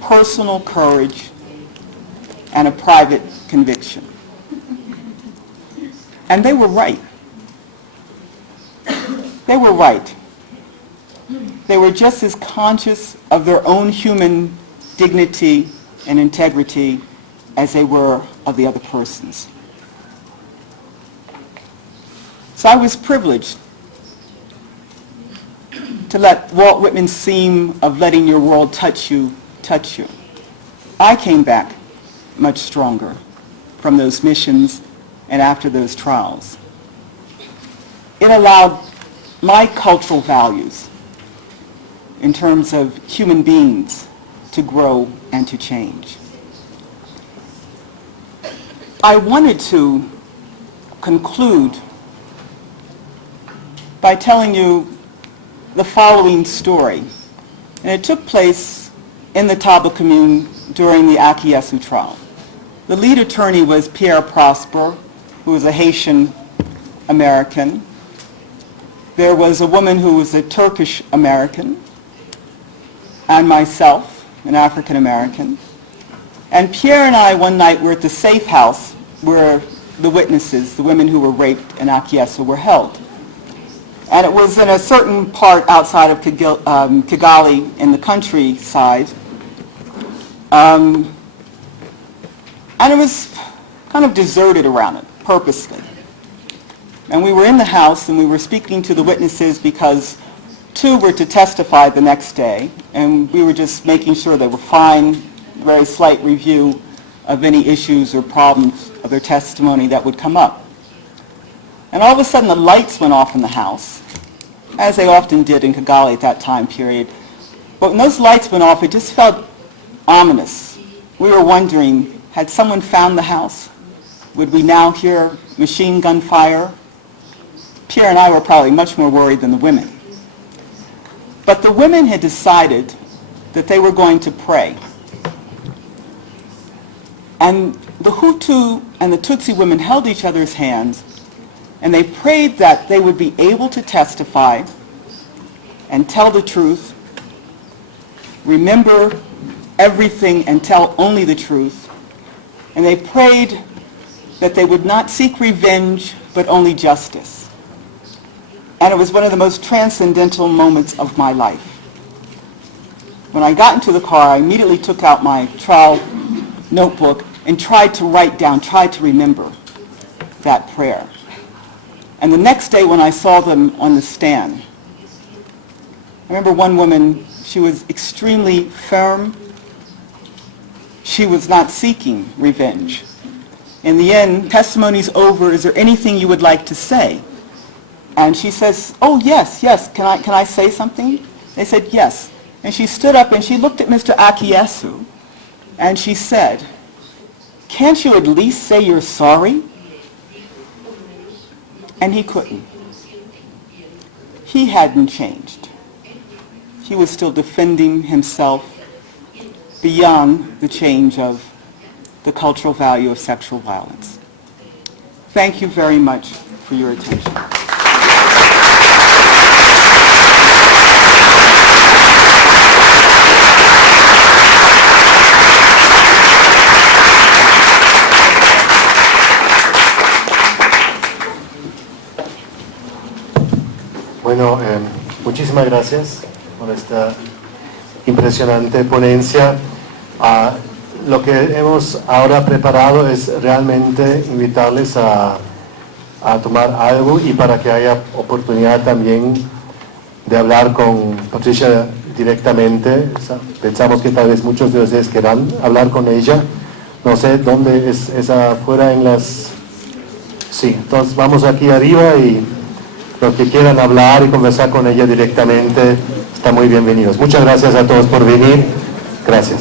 personal courage, and a private conviction. And they were right. They were right. They were just as conscious of their own human dignity and integrity as they were of the other person's. So I was privileged to let Walt Whitman's theme of letting your world touch you, touch you. I came back much stronger from those missions and after those trials. It allowed my cultural values in terms of human beings to grow and to change. I wanted to conclude by telling you the following story. And it took place in the Taba Commune during the Akiyesu trial. The lead attorney was Pierre Prosper, who was a Haitian American. There was a woman who was a Turkish American, and myself, an African American. And Pierre and I one night were at the safe house where the witnesses, the women who were raped in Akiyesu, were held. And it was in a certain part outside of Kigali in the countryside. And it was kind of deserted around it, purposely. And we were in the house and we were speaking to the witnesses because two were to testify the next day. And we were just making sure they were fine, very slight review of any issues or problems of their testimony that would come up. And all of a sudden the lights went off in the house, as they often did in Kigali at that time period. But when those lights went off, it just felt ominous. We were wondering, had someone found the house? Would we now hear machine gun fire? Pierre and I were probably much more worried than the women. But the women had decided that they were going to pray. And the Hutu and the Tutsi women held each other's hands, and they prayed that they would be able to testify and tell the truth, remember everything and tell only the truth. And they prayed that they would not seek revenge, but only justice. And it was one of the most transcendental moments of my life. When I got into the car, I immediately took out my trial notebook and tried to write down, tried to remember that prayer. And the next day when I saw them on the stand, I remember one woman, she was extremely firm. She was not seeking revenge. In the end, testimony's over, is there anything you would like to say? And she says, oh yes, can I say something? They said yes. And she stood up and she looked at Mr. Akiyesu and she said, can't you at least say you're sorry? And he couldn't. He hadn't changed. He was still defending himself beyond the change of the cultural value of sexual violence. Thank you very much for your attention. Bueno, muchísimas gracias por esta impresionante ponencia. Lo que hemos ahora preparado es realmente invitarles a tomar algo y para que haya oportunidad también de hablar con Patricia directamente. Pensamos que tal vez muchos de ustedes quieran hablar con ella. No sé dónde es afuera en las... Sí, entonces vamos aquí arriba y los que quieran hablar y conversar con ella directamente están muy bienvenidos. Muchas gracias a todos por venir. Gracias.